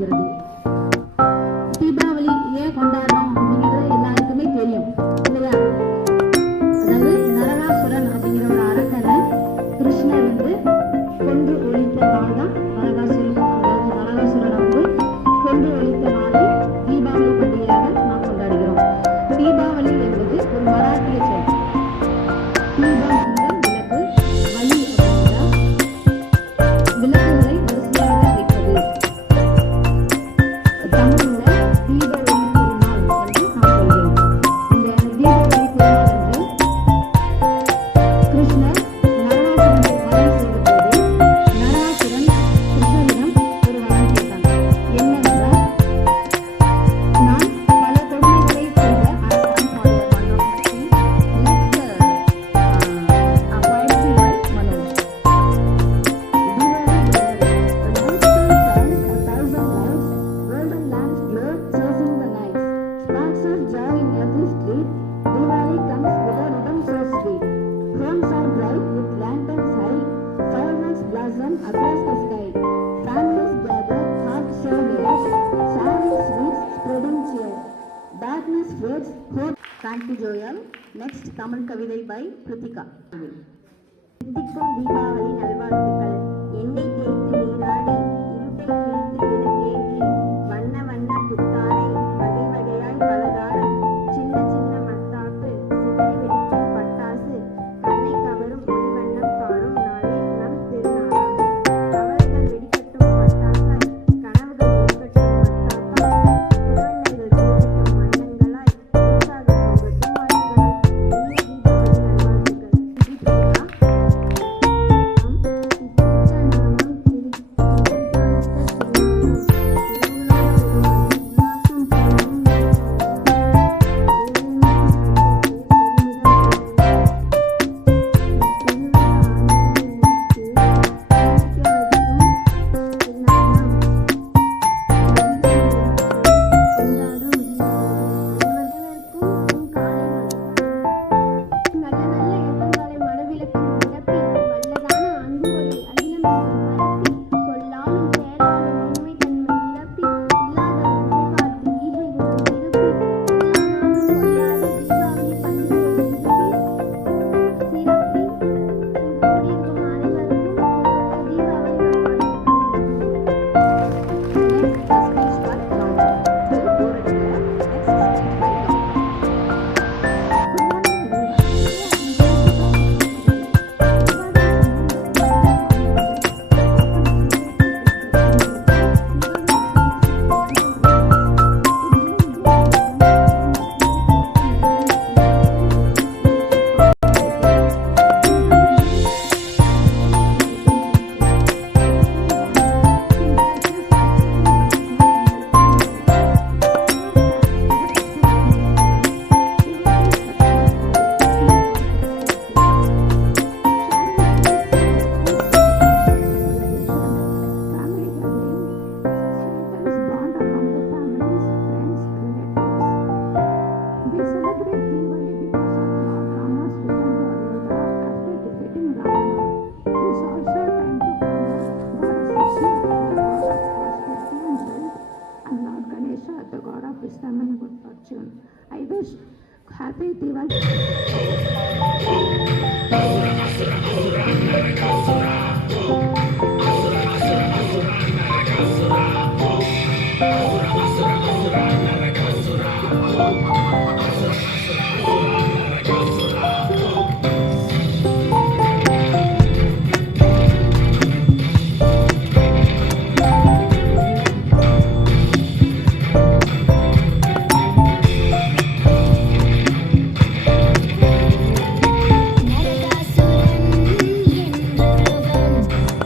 செய்கிறது. தீபாவளி ஏன் கொண்டாடுறோம் அப்படிங்கிறது எல்லாருக்குமே தெரியும் இல்லையா? அதாவது நரகாசுரன் அப்படிங்கிற ஒரு அரக்கனை கிருஷ்ணர் வந்து கொன்று ஒழித்த நாள் தான் நரகாசுரன். அதாவது நரகாசுரனை வந்து கொன்று ஒழித்த நாளை தீபாவளி பண்டிகையாக நாம் கொண்டாடுகிறோம். தீபாவளி என்பது ஒரு மராட்டிய சொல். தீபம் என்றால் விளக்கு, வழி அப்படின்னா விளக்குகளை வரிசையாக வைப்பது. தமிழ்ல தீப ஒளி திருநாள் என்று நாம் சொல்கிறோம். இந்த தீப ஒளி திருநாள் என்று கிருஷ்ணர் நரகாசுரனை வதம் செய்த போது நரகாசுரன் கிருஷ்ணரிடம் ஒரு வரம் கேட்டான். என்னவென்றால், நான் பல கொடுமைகளை செய்த அரக்கன் across the sky. Families gather, hearts show layers, sharing sweets, spreading cheer. Darkness fades, hope. Thank you, Joel. Next, Tamil Kavithai by Kritika. தித்திக்கும் தீபாவளி நல்வாழ்த்துக்கள். எண்ணெய் தேய்த்து நீராடி இருட்டை கிழித்து விளக்கேற்றி வண்ண வண்ண புத்தாடை வகை வகையாய் பலகாரம் சின்ன சின்ன மத்தாப்பு சிதறி வெடிக்கும் பட்டாசு கண்ணை கவரும் ஒளிவண்ணம் காணும் நாளே நம் திருநாளாம். கவல்கள் வெடிக்கட்டும் பட்டாசாய் கனவுகள் வெடிக்கட்டும் மத்தாப்பாய் குழந்தைகள் கூடட்டும் வண்ணங்களாய் உற்சாக போகட்டும் வாழ்த்துக்கள். இனிய தீபாவளி நல்வாழ்த்துக்கள். I wish happy Diwali. Narakasuran என்றொருவன்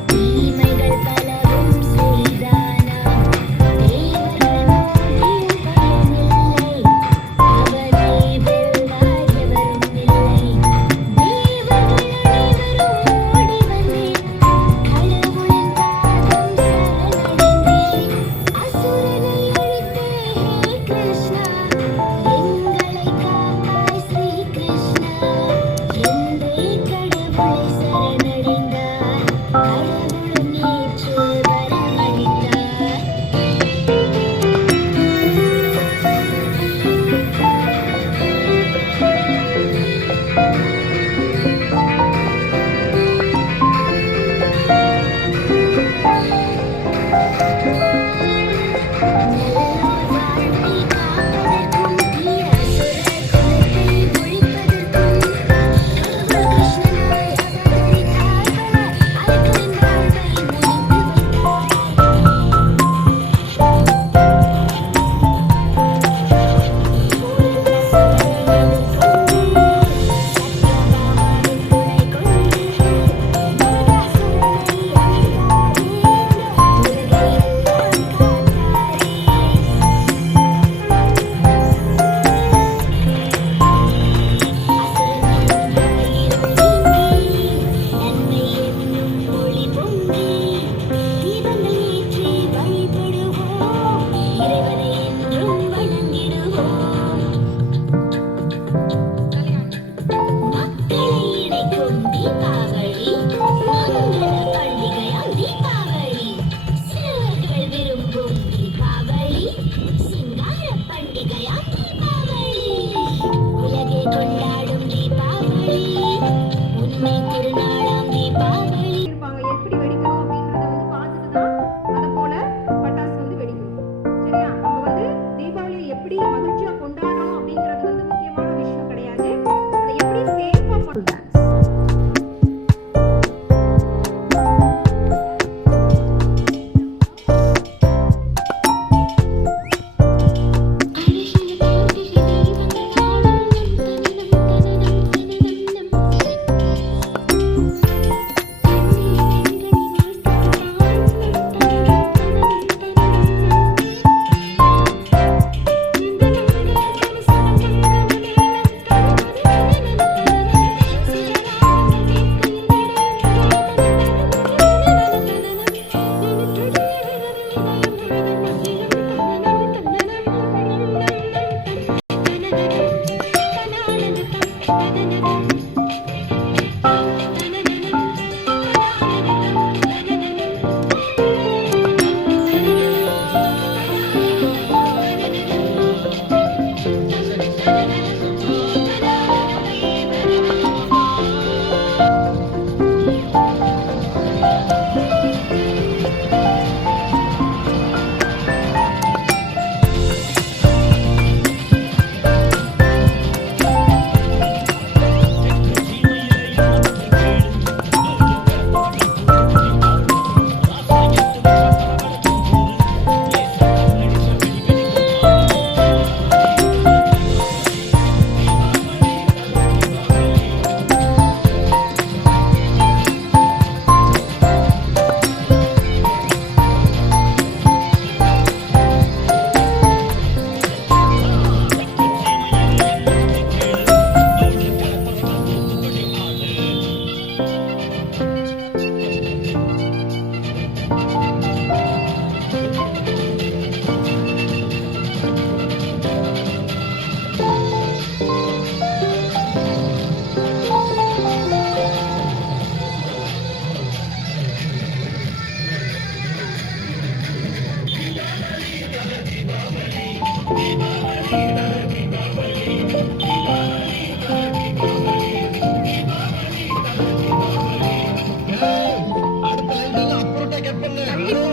இதெல்லாம் அப்புறத்தை கட் பண்ணு.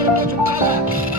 அளவு சுத்தாத.